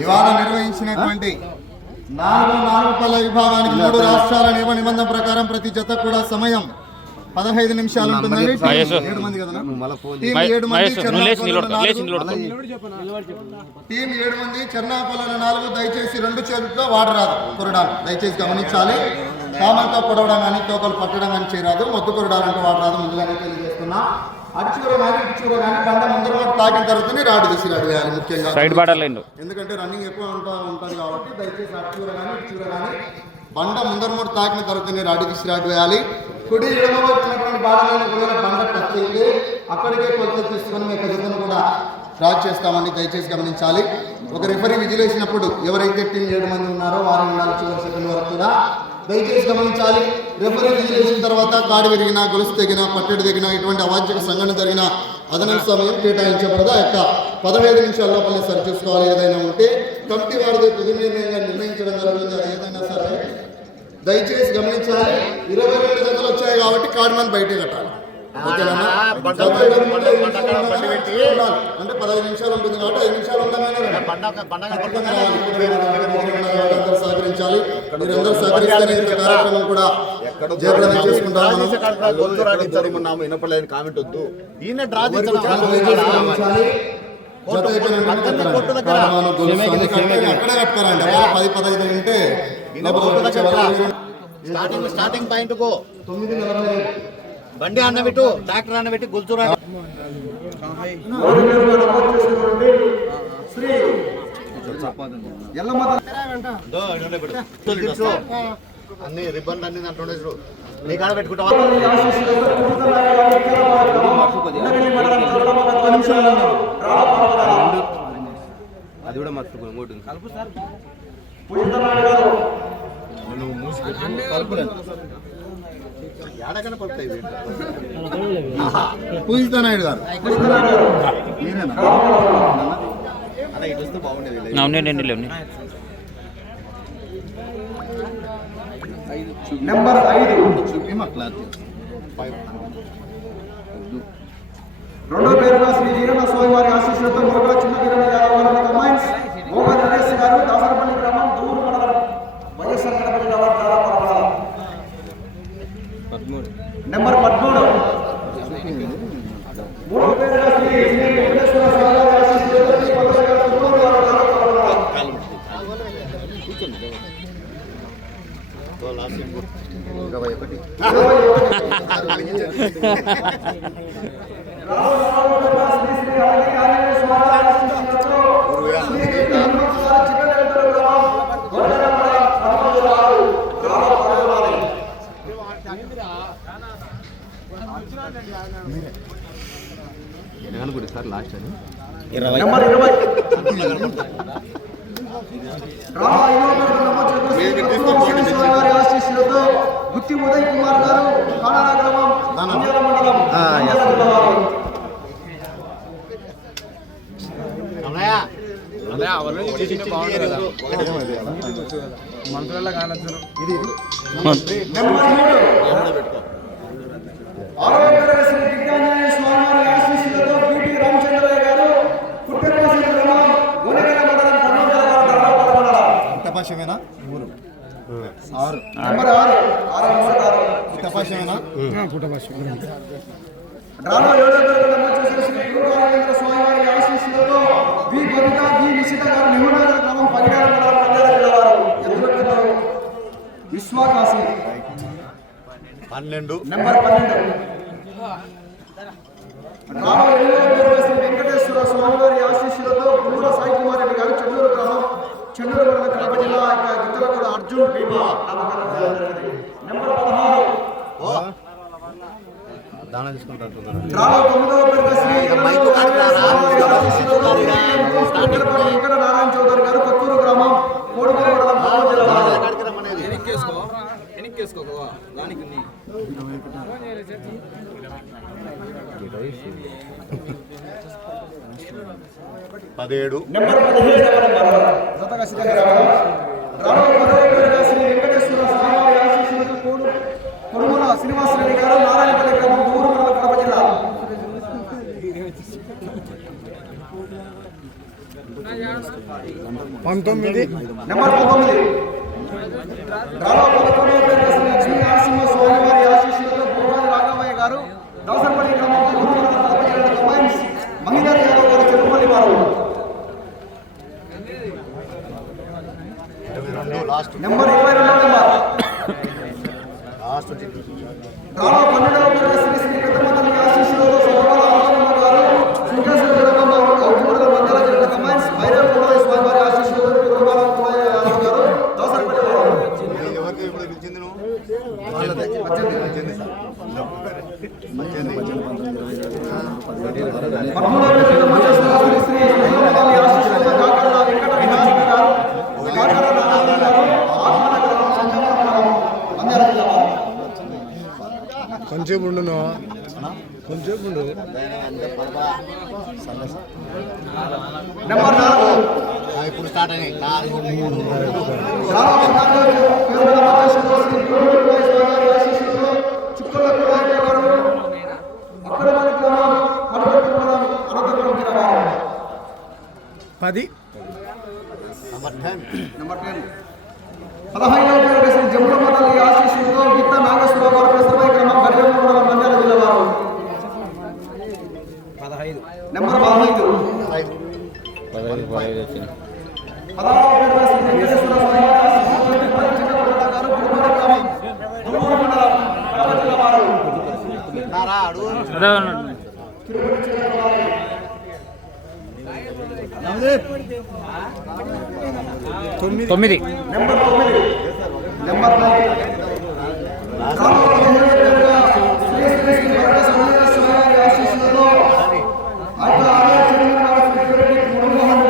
ఇవాళ నిర్వహించినటువంటి 4 పల్ల విభాగానికి 3 రాష్ట్రాల నియమ నిబంధన ప్రకారం ప్రతి జత కూడా సమయం 15 నిమిషాలు ఉంటుందండి. 7 మంది కదా టీం 7 మంది టీం 7 మంది చెర్నాపల్లెల 4 దయచేసి 2 చేతులతో వాడరాదు కొరడాలు దయచేసి గమనించాలి. కామంతో పొడవడం కానీ తోకలు పట్టడం కానీ చేయరాదు. మొద్దు కొరడాలంటూ వాడరాదు ముందుగానే తెలియజేస్తున్నా. అడిచూర కానీ ఇడిచూర కానీ బండ ముందర తాకిన తర్వాతనే రాడు విసిరాడు వేయాలి ముఖ్యంగా సైడ్ బార్డర్లైన్ ఎందుకంటే రన్నింగ్ ఎక్కువ ఉంటుంది కాబట్టి దయచేసి అడిచూర కానీ ఇడిచూర కానీ బండ ముందర మూడు తాకిన తర్వాతనే రాడు విసిరాడు వేయాలి. కుడి ఎడమ వచ్చినటువంటి బాడలను ఒకవేళ బండ టచ్ అయితే అక్కడికే కొలత తీసుకొని మీకు జతను కూడా డ్రా చేస్తామని దయచేసి గమనించాలి. ఒక రిఫరీ విజిల్ వేసినప్పుడు ఎవరైతే టీం 7 మంది ఉన్నారో వారు ఉండాలి చివరి సెకండ్ వరకు కూడా దయచేసి గమనించాలి. రెఫరీ విజిల్ వేసిన తర్వాత కాడి విరిగినా గొలుసు తెగినా పట్టెడు తెగినా ఇటువంటి అవాంఛక సంఘటన జరిగిన అదనపు సమయం కేటాయించబడదా యొక్క 15 నిమిషాల లోపలనే సరి చూసుకోవాలి. ఏదైనా ఉంటే కమిటీ వారిదే తుది నిర్ణయంగా నిర్ణయించడం జరుగుతుంది. అది ఏదైనా సరే దయచేసి గమనించాలి. 22 జతలు వచ్చాయి కాబట్టి కార్డ్మన్ బయటే కట్టాలి. అంటే 15 నిమిషాలు ఉంటుంది కాబట్టి 5 నిమిషాలు ఉండగానే సహకరించాలి. మీరందరూ సహకరిస్తేనే కార్యక్రమం కూడా జయప్రదం చేసుకుంటారు. వినపడలేని కామెంట్ వద్దు. ఈయన డ్రా అక్కడే కట్టుకోరండి. 10-15 ఉంటే స్టార్టింగ్ పాయింట్ 9:40 బండి అన్నబెట్టు ట్రాక్టర్ అన్నబెట్టి గుల్చూరా అన్ని రిబ్బన్ అన్ని అంటుండే నీ కాడ పెట్టుకుంటావా? అది కూడా మర్చిపో పూజితానాయుడు గారు బాగుండేది. నెంబర్ 5 చూపి మా క్లాత్ 2వ పేరుగా శ్రీ వీరన్న స్వామివారి ఆశీస్సులతో మొదట చిన్న వీరన్న యాదవ్ కమాండ్స్ మోహన్ నరేష్ గారు దాసరపల్లి గ్రామం దూరు మండలం వైఎస్ఆర్ కడప జిల్లా నెంబర్ 13 3వ పేరుగా శ్రీ వెంకటేశ్వర స్వామివారి ఆశీస్సులతో సార్ లాస్ట్ అని 20 ఆశీస్సులతో గుత్తి ఉదయ్ కుమార్ గారు కానాడ గ్రామం మంత్రుల కానొచ్చు. ఇది తపాశమేనా 6 నెంబర్ 6 తపాశమేనా డ్రామా 7వ తరగతి వచ్చేసి శ్రీ గురువారేంద్ర స్వామివారి ఆశీస్సులతో వి గోవింద వి నిశిత గారు నిహునగర్ గ్రామం పరిగార మండలం నంద్యాల జిల్లా వారు ఎదురుగారు విశ్వకాశి 12 నెంబర్ 12 డ్రామా 7వ తరగతి శ్రీ వెంకటేశ్వర స్వామివారి ఆశీస్సులతో గురుల సాయి కుమార్ రెడ్డి గారు చెన్నూరు గ్రామం చెన్నూరు మండలం కడప జిల్లా గిద్దలగూడ అర్జున్ భీమా నెంబర్ 16 దానా తీసుకుంటారు. నారాయణ చౌదరి గారు కొత్తూరు గ్రామం కోడుమూరు మండలం 17 నెంబర్ 17 శ్రీ వెంకటేశ్వర స్వామివారి ఆశీస్సులతో కొడుమూల శ్రీనివాసరెడ్డి గారు నారాయణపల్లి గ్రామం దూరు మండలం కడప జిల్లా 19 నెంబర్ 19 రామ పదకొండవ పేరు శ్రీ లక్ష్మీ నరసింహ స్వామి వారి ఆశీస్సులతో పూర్వాది రాఘవయ్య గారు దోసంపల్లి గ్రామంలో మహిళ యాదవ్ గారు చెరుపల్లి వారు నెంబర్ 22 నెంబర్ రామ 12వ పేరు శ్రీ శ్రీ పెద్దమందలి ఆశీస్సులతో సోమవారం ఆశ్రమ గారు సింహాసన జగదంబ ఔషధ మండల జగత కమాండ్స్ భైరవ కుమార స్వామి వారి ఆశీస్సులతో పూర్వాది కుమార యాదవ్ గారు దోసంపల్లి వారు కొంచెం ఉండు కొంచెం ఉండు నెంబర్ 4 ఇప్పుడు స్టార్ట్ అయినాయి 4 10 నెంబర్ 10 15వ శ్రీ జమ్ములమ్మ తల్లి ఆశీస్సులతో గిత్త నాగేశ్వరరావు గారు పెసరపై గ్రామం గడివేపురం మండల జిల్లా వారు 15 నెంబర్ 15 16వ శ్రీ వెంకటేశ్వర స్వామి వారి ఆశీస్సులతో తిరుపతి చిన్నపల్లి గారు గురుమూరు గ్రామం గురుమూరు మండలం కడప జిల్లా వారు తొమ్మిది నెంబర్ 9 నెంబర్ 9 శ్రీ శ్రీ శ్రీ వెంకటేశ్వర స్వామి వారి ఆశీస్సులతో అట్లా ఆలయ చైర్మన్ గారు శ్రీ మురళీమోహన్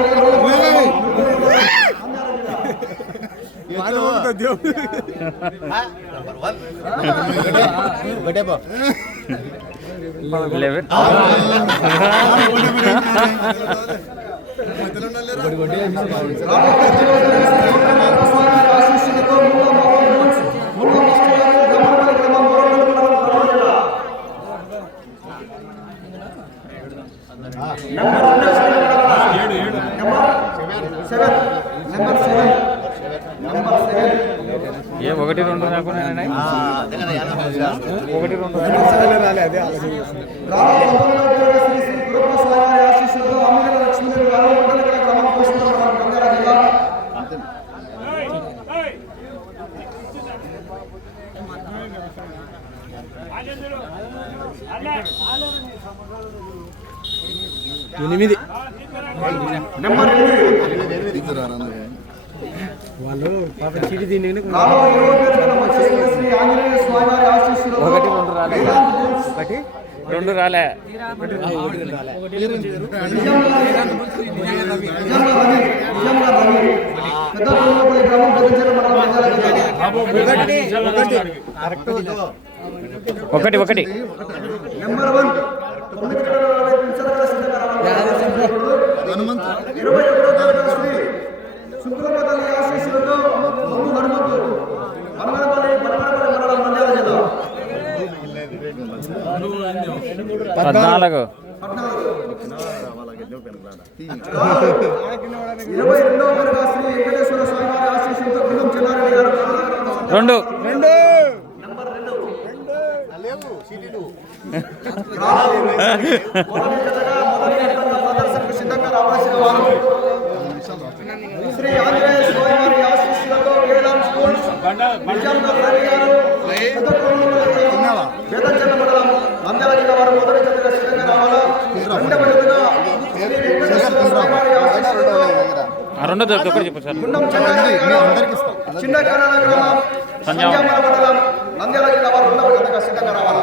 ఏ 1 2 రాకుండా 1 2 రాలే అదే ఆలోచన ఎనిమిది నెంబర్ 8 వాళ్ళు పాప చీటి తిని శ్రీ ఆంజనేయ స్వామి వారి ఆశీస్సులతో 1 2 రాలే 2 రాలే ఒకటి నెంబర్ 1 సుబ్రహ్మణ్య ఆశీస్సులతో హనుమంతు మనమనపల్లి మండలం మండల జిల్లా 14 22వ పేరుగా శ్రీ వెంకటేశ్వర స్వామి వారి ఆశీస్సులతో గుండం చెన్నారెడ్డి గారు 2 నెంబర్ 2 ప్రదర్శనకు సిద్ధంగా రావాల్సిన వారు శ్రీ ఆంజనేయ స్వామి వారి ఆశీస్సులతో వేదాంత స్కూల్స్ నిజాంపూర్ రవి గారు వేదంచల మండలం నంద్యాల జిల్లా వారు మొదటి జతగా సిద్ధంగా రావాలా రెండవ జతగా శ్రీ వెంకటేశ్వర స్వామి వారి ఆశీస్సులతో గుండం చెన్నారెడ్డి చిన్న కానాల గ్రామం సంజామల మండలం నంద్యాల జిల్లా వారు రెండవ జతగా సిద్ధంగా రావాలా